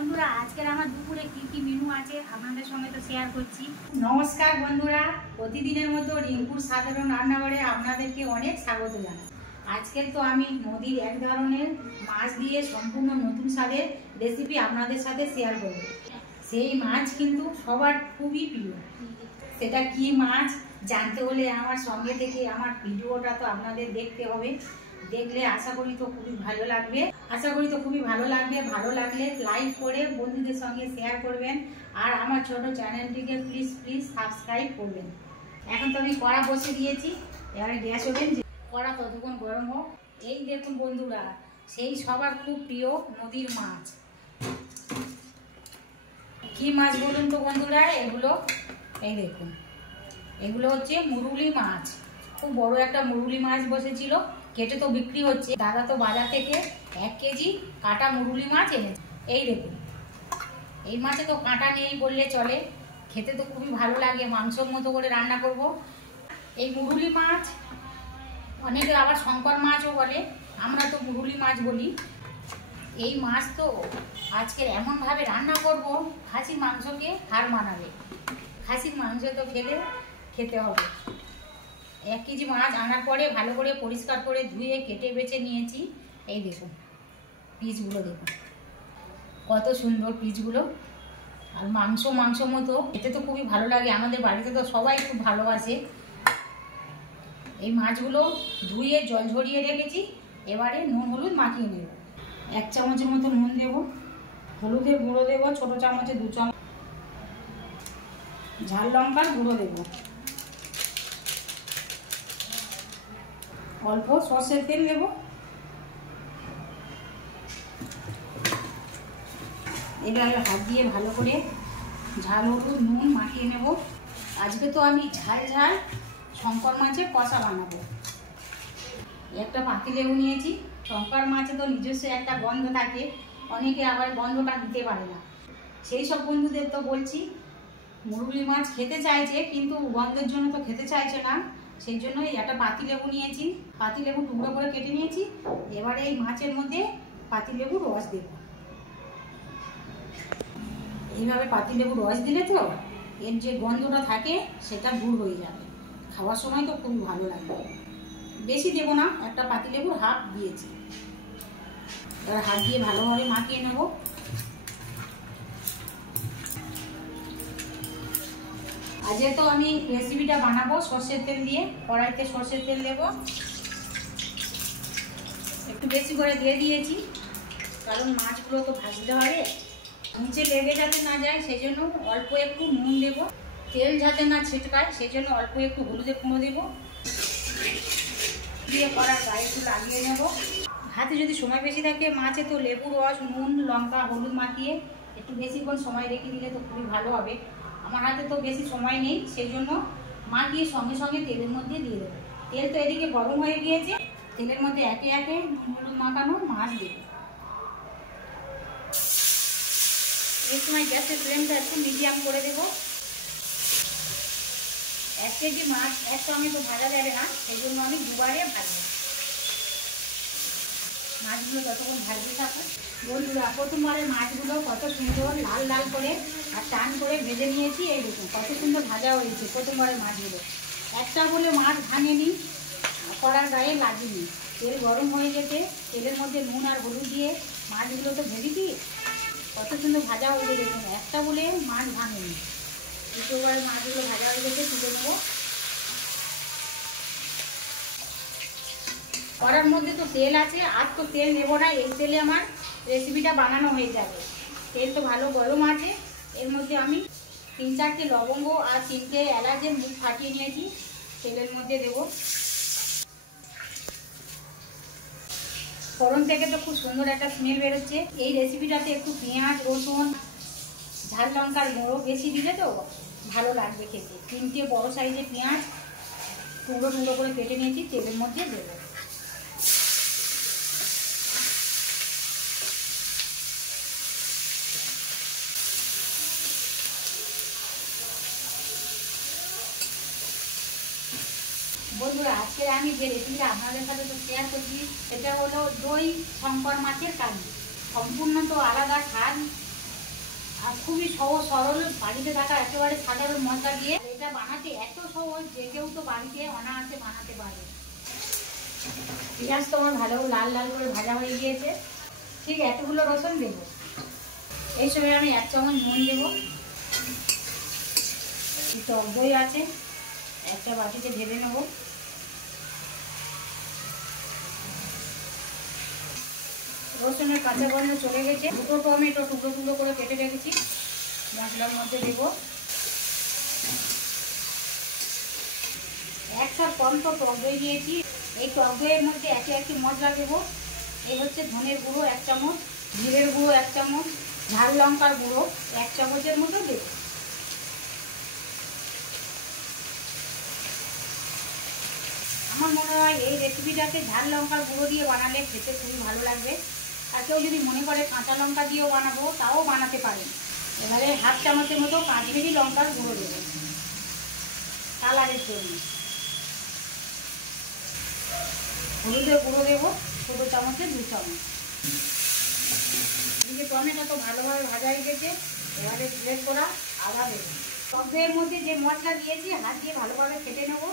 বন্ধুরা আজকের আমার দুপুরে কি কি মেনু আছে আপনাদের সঙ্গে তো শেয়ার করছি। নমস্কার বন্ধুরা, প্রতিদিনের মতো রিঙ্কুর সাধারণ রান্নাঘরে আপনাদেরকে অনেক স্বাগত জানাই। আজকের তো আমি নদীর এক ধরনের মাছ দিয়ে সম্পূর্ণ নতুন স্বাদের রেসিপি আপনাদের সাথে শেয়ার করব। সেই মাছ কিন্তু সবার খুবই প্রিয়। সেটা কি মাছ জানতে হলে আমার সঙ্গে থেকে আমার ভিডিওটা তো আপনাদের দেখতে হবে। দেখলে আশা করি তো খুবই ভালো লাগবে। ভালো লাগলে লাইক করে বন্ধুদের সঙ্গে শেয়ার করবেন আর আমার ছোট চ্যানেলটিকে প্লিজ সাবস্ক্রাইব করবেন। এখন তো আমি কড়া বসে দিয়েছি, এবারে গ্যাস ওভেন কড়া ততক্ষণ গরম হোক। এই দেখুন বন্ধুরা, সেই সবার খুব প্রিয় নদীর মাছ। কি মাছ বলুন তো বন্ধুরা? এগুলো এই দেখুন, এগুলো হচ্ছে মুরুলি মাছ। খুব বড় একটা মুরুলি মাছ বসেছিল, কেটে তো বিক্রি হচ্ছে। দাদা তো বাজার থেকে 1 কেজি কাটা মুরুলি মাছ এনেছে। এই দেখুন, এই মাছে তো কাঁটা নেই বললে চলে, খেতে তো খুবই ভালো লাগে। মাংসর মতো করে রান্না করব। এই মুরুলি মাছ অনেকে আবার শঙ্কর মাছও বলে, আমরা তো মুরুলি মাছ বলি। এই মাছ তো আজকে এমনভাবে রান্না করব, খাসির মাংসকে হার মানাবে। খাসির মাংস তো খেতে হবে। 1 কেজি মাছ আনার পরে ভালো করে পরিষ্কার করে ধুয়ে কেটে বেছে নিয়েছি। এই দেখুন পিসগুলো, দেখুন কত সুন্দর পিসগুলো। আর মাংস মতো খেতে তো খুবই ভালো লাগে। আমাদের বাড়িতে তো সবাই খুব ভালোবাসে। এই মাছগুলো ধুয়ে জল ঝরিয়ে রেখেছি। এবারে নুন হলুদ মাখিয়ে নেব। 1 চামচের মতো নুন দেব, হলুদের গুঁড়ো দেব ছোট চামচে 2 চামচ, ঝাল লঙ্কার গুঁড়ো দেব, অল্প সর্ষের তেল দেব। এবার হাত দিয়ে ভালো করে ঝাল হলুদ নুন মাখিয়ে নেব। আজকে তো আমি ঝাল শঙ্কর মাছের কষা বানাবো। একটা পাতিলেবু নিয়েছি। শঙ্কর মাছে তো নিজস্ব একটা গন্ধ থাকে, অনেকে আবার গন্ধটা নিতে পারে না। সেই সব বন্ধুদের তো বলছি, মুরুলি মাছ খেতে চাইছে কিন্তু গন্ধের জন্য তো খেতে চাইছে না। সেই জন্যই একটা পাতিলেবু নিয়েছি, পাতিলেবু টুকরো করে কেটে নিয়েছি। এবারে এই মাছের মধ্যে পাতিলেবুর রস দেব। এইভাবে পাতিলেবুর রস দিলে তো এর যে গন্ধটা থাকে সেটা দূর হয়ে যাবে। খাওয়ার সময় তো খুব ভালো লাগবে। বেশি দেবো না, একটা পাতিলেবুর হাফ দিয়েছি। এবার হাত দিয়ে ভালোভাবে মাখিয়ে নেব। আর যেহেতু আমি রেসিপিটা বানাবো সর্ষের তেল দিয়ে, কড়াইতে সর্ষের তেল দেব। একটু বেশি করে দিয়ে দিয়েছি, কারণ মাছগুলো তো ভাজতে হবে। নিচে লেগে যাতে না যায় সেই জন্য অল্প একটু নুন দেব। তেল যাতে না ছিটকায় সেই জন্য অল্প একটু হলুদের গুঁড়ো দেব। দিয়ে কড়ার গায়ে একটু লাগিয়ে নেব। হাতে যদি সময় বেশি থাকে মাছে তো লেবু রস নুন লঙ্কা হলুদ মাখিয়ে একটু বেশিক্ষণ সময় রেখে দিলে তো খুবই ভালো হবে। আমার হাতে তো বেশি সময় নেই, সেই জন্য মাখিয়ে সঙ্গে সঙ্গে তেলের মধ্যে দিয়ে দেবো। তেল তো এদিকে গরম হয়ে গিয়েছে, তেলের মধ্যে একে একে নুন হলুদ মাখানো মাছ দেবো। এই সময় গ্যাসের ফ্লেমটা একটু মিডিয়াম করে দেবো। 1 কেজি মাছ একসঙ্গে তো ভাজা যাবে না, সেই জন্য আমি দুবারে ভাজবো। মাছগুলো ততক্ষণ ভাজতে থাকুন। বন্ধুরা প্রথমবারের মাছগুলো কত সুন্দর লাল লাল করে আর টান করে ভেজে নিয়েছি। এই দেখুন কত সুন্দর ভাজা হয়েছে প্রথমবারের মাছগুলো। একটা বলে মাছ ভাঙেনি, কড়ার গায়ে লাগেনি। তেল গরম হয়ে যেতে তেলের মধ্যে নুন আর হলুদ দিয়ে মাছগুলো তো ভেজেছি, কত সুন্দর ভাজা হয়ে দেখুন। একটা বলে মাছ ভাঙেনি। দ্বিতীয়বার মাছগুলো ভাজা হয়ে গেছে, তুলে নেবো। কড়ার মধ্যে তো তেল আছে, আর তো তেল নেবো না। এই তেলে আমার রেসিপিটা বানানো হয়ে যাবে। তেল তো ভালো গরম আছে। এর মধ্যে আমি 3-4টে লবঙ্গ আর 3টে এলাচের মুখ ফাটিয়ে নিয়েছি, তেলের মধ্যে দেব। ফোড়ন থেকে তো খুব সুন্দর একটা স্মেল বেরোচ্ছে। এই রেসিপিটাতে একটু পেঁয়াজ রসুন ঝাল লঙ্কার গুঁড়ো বেশি দিলে তো ভালো লাগবে খেতে। 3টে বড় সাইজের পেঁয়াজ টুকরো করে কেটে নিয়েছি, তেলের মধ্যে দেবো। বন্ধুরা আজকে আমি যে রেসিপিটা আপনাদের সাথে তো শেয়ার করছি সেটা হলো দই শঙ্কর মাছের কারি। সম্পূর্ণ তো আলাদা স্বাদ, আর খুবই সহজ সরল, বাড়িতে থাকা একেবারে সাধারণ মশলা দিয়ে এটা বানাতে এত সহজ যে কেউ তো বাড়িতে অনায়াসে বানাতে পারে। পেঁয়াজ তো আমার ভালো লাল লাল করে ভাজা হয়ে গিয়েছে, ঠিক এতগুলো রসুন দেবো। এই সময় আমি 1 চামচ নুন দেবো। টক দই আছে, একটা বাটিতে ঢেলে নেব। রসুনের কাঁচা গন্ধ চলে গেছে। 2টো টমেটো টুকরো টুকরো করে কেটে রেখেছি, মশলার মধ্যে দেবো। 1 কাপ কম তো টক দই দিয়েছি। এই টক দইয়ের মধ্যে একে একটি মশলা দেবো। এই হচ্ছে ধনের গুঁড়ো 1 চামচ, জিরের গুঁড়ো 1 চামচ, ঝাল লঙ্কার গুঁড়ো 1 চামচের মতো দেবো। আমার মনে হয় এই রেসিপিটাকে ঝাল লঙ্কার গুঁড়ো দিয়ে বানালে খেতে খুবই ভালো লাগবে। আর কেউ যদি মনে করে কাঁচা লঙ্কা দিয়েও বানাবো তাও বানাতে পারেন। এবারে 1/2 চামচের মতো কাশ্মীরি লঙ্কার গুঁড়ো দেবো কালারের জন্য। হলুদের গুঁড়ো দেবো ছোটো চামচে 2 চামচ। এই যে টমেটো তো ভালোভাবে ভাজা হয়ে গেছে, এবারে গ্রেট করা আদা দেবো। টক দইয়ের মধ্যে যে মশলা দিয়েছি হাত দিয়ে ভালোভাবে কেটে নেব।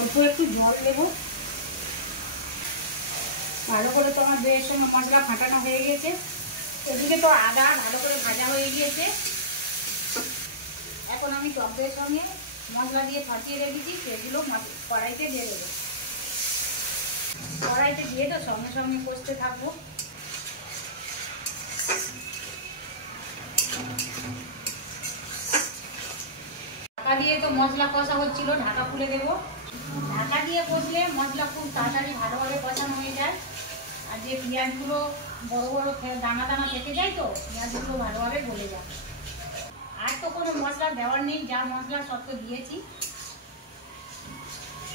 অল্প একটু জল দেবো। ভালো করে তো আমার দইয়ের সঙ্গে মশলা ফাটানো হয়ে গেছে। এদিকে তো আদা ভালো করে ভাজা হয়ে গিয়েছে। এখন আমি টক দইয়ের সঙ্গে মশলা দিয়ে ফাটিয়ে রেখেছি সেগুলো কড়াইতে দিয়ে দেবো। কড়াইতে দিয়ে তো সঙ্গে সঙ্গে কষতে থাকবো। ঢাকা দিয়ে তো মশলা কষা হচ্ছিল, ঢাকা খুলে দেবো। ঢাকা দিয়ে কষলে মশলা খুব তাড়াতাড়ি ভালোভাবে কষানো হয়ে যায়। আর যে পেঁয়াজগুলো বড় বড় দানা দানা থেকে যায় তো পেঁয়াজগুলো ভালোভাবে গলে যায়। আর তো কোনো মশলা দেওয়ার নেই, যা মশলা সব তো দিয়েছি।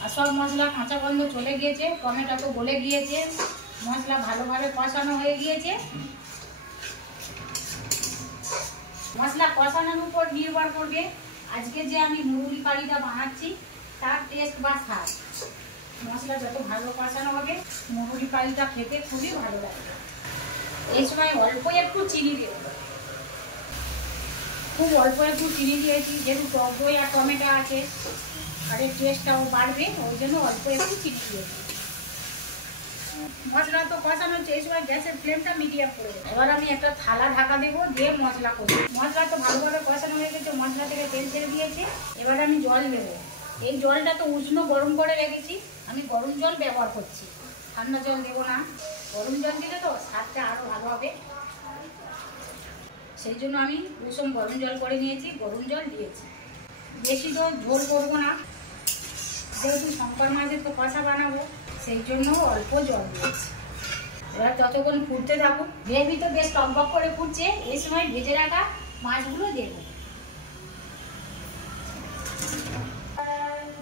আর সব মশলা কাঁচা গন্ধ চলে গিয়েছে, টমেটো তো গলে গিয়েছে, মশলা ভালোভাবে কষানো হয়ে গিয়েছে। মশলা কষানোর উপর নির্ভর করবে আজকে যে আমি মুরুলি কারিটা বানাচ্ছি তার টেস্ট বা স্বাদ। মশলা যত ভালো কষানো হবে মুরুলি কারিটা খেতে খুবই ভালো লাগবে। এই সময় অল্প একটু চিনি দেবো, খুব অল্প একটু চিনি দিয়েছি, যেহেতু টক দই আর টমেটো আছে আর এর টেস্টটাও বাড়বে, ওই জন্য অল্প একটু চিনি দিয়েছি। মশলা তো কষানো হচ্ছে, এই সময় গ্যাসের ফ্লেমটা মিডিয়াম করে দেবো। এবার আমি একটা থালা ঢাকা দেবো, দিয়ে মশলা করবো। মশলা তো ভালোভাবে কষানো হয়ে গেছে, মশলা থেকে তেল ছেড়ে দিয়েছে। এবার আমি জল দেবো। এই জলটা তো উষ্ণ গরম করে রেখেছি, আমি গরম জল ব্যবহার করছি, ঠান্ডা জল দেবো না। গরম জল দিলে তো স্বাদটা আরও ভালো হবে, সেই জন্য আমি উষম গরম জল করে নিয়েছি, গরম জল দিয়েছি। বেশি তো ঝোল করবো না, যেহেতু শঙ্কর মাছের তো কষা বানাবো সেই জন্য অল্প জল দিয়েছি। এবার ততক্ষণ ফুটতে থাকুক। গ্রেভি তো বেশ টকবক করে ফুটছে, এই সময় ভেজে রাখা মাছগুলো দেবো।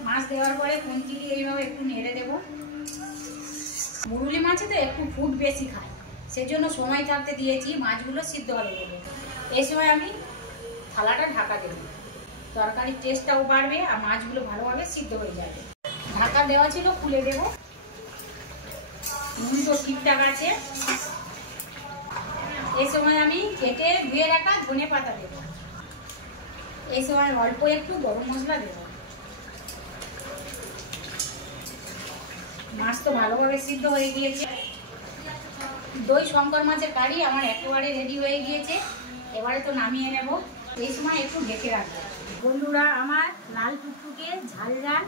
মাছ দেওয়ার পরে খুন্তি দিয়ে এইভাবে একটু নেড়ে দেবো। মুরুলি মাছে তো একটু ফুট বেশি খায়, সেজন্য সময় থাকতে দিয়েছি মাছগুলো সিদ্ধ হবে বলে। এই সময় আমি থালাটা ঢাকা দেবো, তরকারির টেস্টটাও বাড়বে আর মাছগুলো ভালোভাবে সিদ্ধ হয়ে যাবে। ঢাকা দেওয়া ছিল, খুলে দেবো। নুন তো ঠিকঠাক আছে। এই সময় আমি কেটে ধুয়ে রাখা ধনে পাতা দেবো। এই সময় অল্প একটু গরম মশলা দেবো। মাছ তো ভালোভাবে সিদ্ধ হয়ে গিয়েছে। দই শঙ্কর মাছের কারি আমার একেবারে রেডি হয়ে গিয়েছে। এবারে তো নামিয়ে নেব। এই সময় একটু ঢেকে রাখবো। বন্ধুরা, আমার লাল টুকটুকে ঝাল ঝাল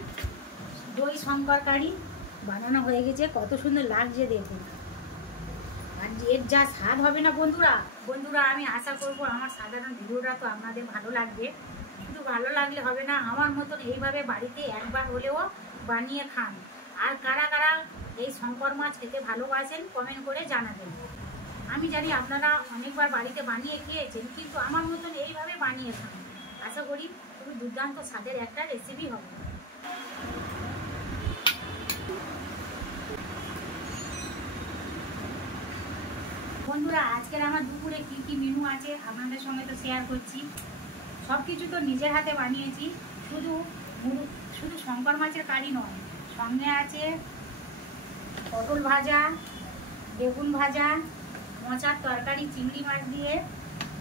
দই শঙ্কর কারি বানানো হয়ে গেছে। কত সুন্দর লাগছে দেখুন। আর এর যা স্বাদ হবে না বন্ধুরা আমি আশা করব আমার সাধারণ ভিডিওটা তো আপনাদের ভালো লাগবে। শুধু ভালো লাগলে হবে না, আমার মতন এইভাবে বাড়িতে একবার হলেও বানিয়ে খান। আর কারা কারা এই শঙ্কর মাছ খেতে ভালোবাসেন কমেন্ট করে জানাবেন। আমি জানি আপনারা অনেকবার বাড়িতে বানিয়ে খেয়েছেন, কিন্তু আমার মতন এইভাবে বানিয়ে খান। আশা করি খুবই দুর্দান্ত স্বাদের একটা রেসিপি হবে। বন্ধুরা, আজকের আমার দুপুরে কী কী মেনু আছে আপনাদের সঙ্গে তো শেয়ার করছি। সব কিছু তো নিজের হাতে বানিয়েছি। শুধু শঙ্কর মাছের কারি নয়, সঙ্গে আছে পটল ভাজা, বেগুন ভাজা, মোচার তরকারি চিংড়ি মাছ দিয়ে,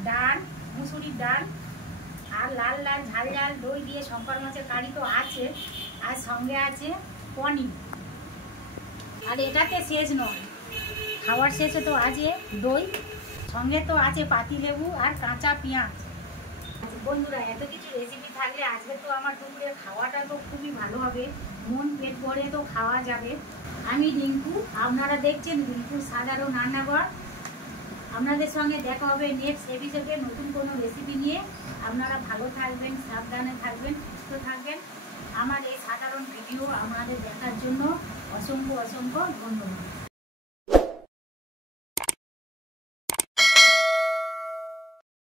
ডাল, মুসুরির ডাল, আর লাল লাল ঝাল ঝাল দই দিয়ে শঙ্কর মাছের কারি তো আছে, আর সঙ্গে আছে পনির। আর এটাতে শেষ নয়, খাওয়ার শেষে তো আছে দই, সঙ্গে তো আছে পাতিলেবু আর কাঁচা পেঁয়াজ। বন্ধুরা, এত কিছু রেসিপি থাকলে আজকে তো আমার দুপুরের খাওয়াটা তো খুবই ভালো হবে, মন পেট ভরে তো খাওয়া যাবে। আমি রিঙ্কু, আপনারা দেখছেন রিঙ্কুর সাধারণ রান্নাঘর। আপনাদের সঙ্গে দেখা হবে নেক্সট এপিসোডে নতুন কোনো রেসিপি নিয়ে। আপনারা ভালো থাকবেন, সাবধানে থাকবেন, সুস্থ থাকবেন। আমার এই সাধারণ ভিডিও আপনাদের দেখার জন্য অসংখ্য অসংখ্য ধন্যবাদ।